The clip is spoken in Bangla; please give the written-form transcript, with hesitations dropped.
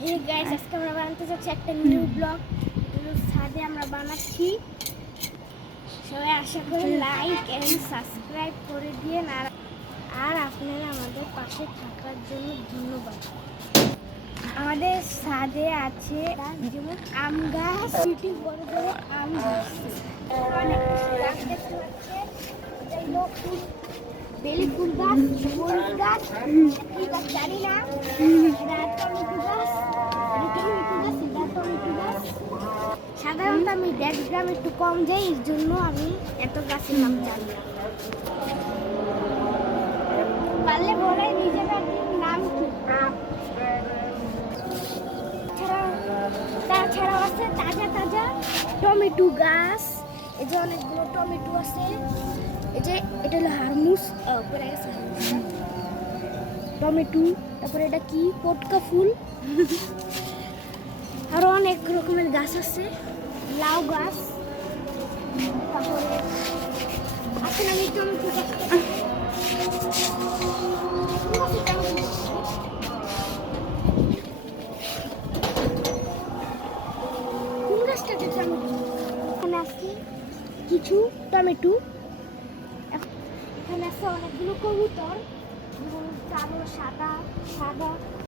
হে গাইস, আজকে আমরা বানাতে যাচ্ছি একটা নিউ ব্লগ। ছাদে আমরা বানাচ্ছি। সবাই আশা করি লাইক এন্ড সাবস্ক্রাইব করে দিয়েন। আর আপনারা আমাদের পাশে থাকার জন্য ধন্যবাদ। আমাদের ছাদে আছে যেমন আম গাছ, সিটি বড় বড় আম গাছ, অনেক গাছ দেখতে পাচ্ছেন। এটা হলো বেলি ফুল গাছ, মরিচ গাছ, কি গাছ জানি না। এটা টমেটো গাছ, এটা টমেটো গাছ, এটা টমেটো গাছ। সাধারণত আমি 1.5 গ্রাম একটু কম যাই, এর জন্য আমি এত গাছের নাম জানি না। পারলে বলে নিজের নাম কি। তাছাড়াও আছে তাজা তাজা টমেটো গাছ। এই যে অনেকগুলো টমেটো আছে। এই যে এটা হলো হারমুস, পড়ে গেছে টমেটো। তারপরে এটা কি পটকা ফুল। আরো অনেক রকমের গাছ আছে, লাউ গাছ। তারপরে এখন আমি টমেটো গাছ কোন গাছটাতে টমেটো। এখানে আছে কিছু টমেটো। এখানে আছে অনেকগুলো কবুতর, কালো সাদা সাদা